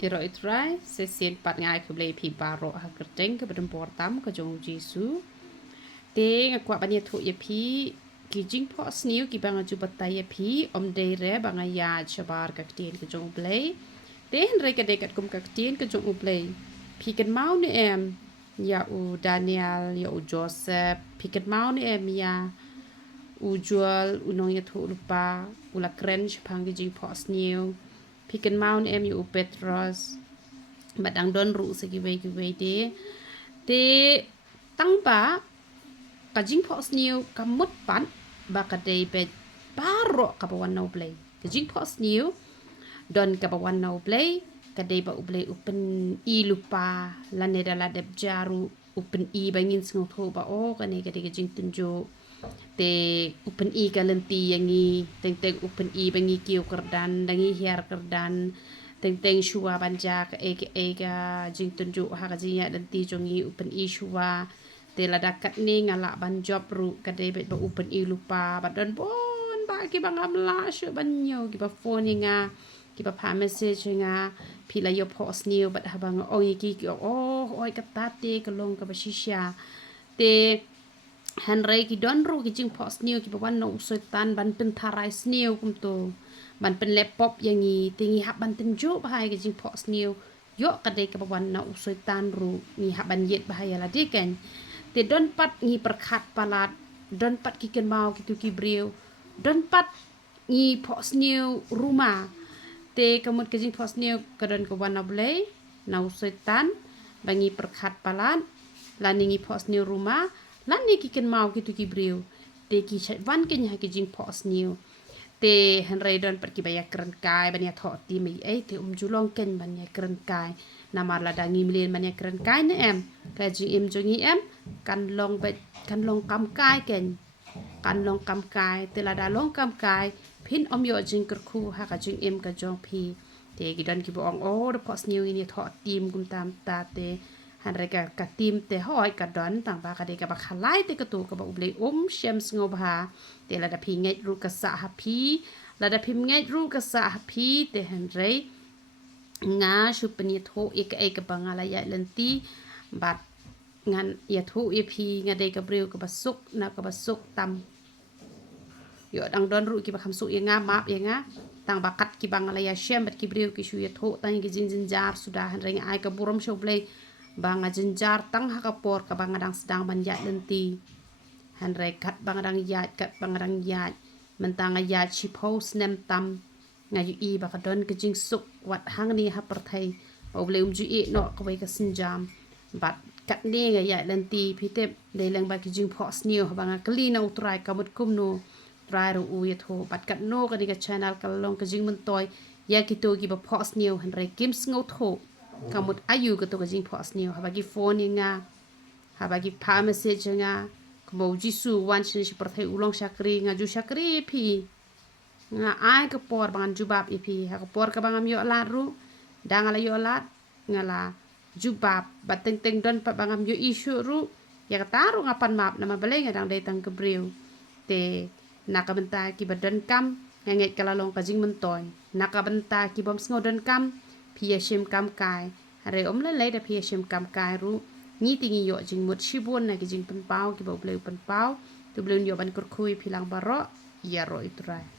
Iro itrai sesien pat ngai ke blei pi baro ha kerteng ke bedem portam ke jong Jesu. Te ngakwa banya thu ye pi ki jing phohsniew ki banga ju batai ye pi om de re banga ya chabar ka tien ke jong blei. Te hen re ka de kat kum ka tien ke jong blei. Pi kan mau ni em ya u Daniel ya u Joseph pi kan mau ni em ya u jual u nong ye thu lupa u la crench pang ki jing phohsniew. Pi kan mau ni em ya u Petros badang don ru se ki wei de te tang ba ka jing phohsniew ka mut pan ba ka dei be baro ka bawan no play ka jing phohsniew don ka bawan no play ka dei ba ublay upen I lupa la ne dala deb jaru upen I bangin sngong tho ba o ka ne ka de ka jing tunjo te upen I ka lenti yangi teng teng upen I bangi kiu kerdan dangi hiar kerdan teng teng shua banja ka ega jing tunjo ha ka jing ya lenti jongi upen I shua te la dakat ni ngala ban job ru ka de bet ba upen I lupa ba don bon ba ki ba ngam la shu ban nyo ki ba phone nga ki ba pa message nga pi la yo phohsniew bat ha bang oi ki oi ka ta te ka long ka ba shisha te han rei ki don ru ki jing phohsniew ki ba wan no soitan ban pen tharai sniew kum to ban pen laptop yang i tingi hab ban ten jo ba hai ki jing phohsniew yo ka de ka ba wan no soitan ru ni hab ban yet ba hai la de ken te don pat ngi perkhat palat don pat ki ken mau ki tu ki breu don pat ngi phohsniew rumah te kamut ke jing phohsniew ka don ka wan blei nau setan bangi perkhat palat lan ngi phohsniew rumah lan ni ki ken mau ki tu ki breu te ki chat wan ke nya ki jing phohsniew te han rei don pat ki baya kran kai banya tho ti mi ai te julong ken banya kran kai namar la dangi mlen banya kran kai ne em ka ji em jongi em kan long kam kai ken kan long kam kai te la da long kam kai phin om yo jing kur khu ha ka jing em ka jong pi te ki don ki bo ong o de phohsniew ni tho tim kum tam ta te han re ka tim te hoi ka don tang ba ka de ka ba khalai te ka tu ka ba ublei shem sngo ba te la da pi ngai ru ka sa ha pi la da pi ngai ru ka sa ha pi te han re nga shu peni tho e ka ba ngala ya lenti bat ngan ya thu e pi nga de ka breu ka basuk na ka basuk tam yo dang don ru ki ba kham su ye nga map ye nga tang bakat ki bang la ya shem bat ki breu ki shu ye thu tang ki jin jin jar sudah han reng ai ka buram sho blei bang a jin jar tang ha ka por ka bang dang sedang ban ya lenti han re kat bang dang ya kat bang dang ya mentang ya chi pos nem tam nga yu I ba ka don ka jing suk wat hang ni ha per thai o blei ju e no ka bai ka sin jam bat kat ne nga ya lenti phitep de leng ba ki jing phohsniew ba nga kli na utrai ka mut kum no trai ru u ye tho bat kat no ka ni ka channel ka long ka jing mun toy ya ki to ki ba phohsniew han re kim sngo tho ka mut ayu ka to ka jing phohsniew ha ba ki phone nga ha ba ki pa message nga ko bo jisu wan chin shi per thai ulong shakri nga ju shakri phi nga ai ka por bangan jubab e pi ha ka por ka bangam yo la ru dang ala yo la ngala jubab bateng teng don pa bangam yo isu ru ya ka taru ngapan map nama balai ngadang dai tang ke breu te nakabenta ki badan kam nganget kala long ka jing mentoy nakabenta ki bom sngo don kam pi shim kam kai re om le le da pi shim kam kai ru ni tingi yo jing mut shibun na ki jing pen pau ki bo bleu pen pau tu bleu yo ban kur khui pilang baro ya ro itrai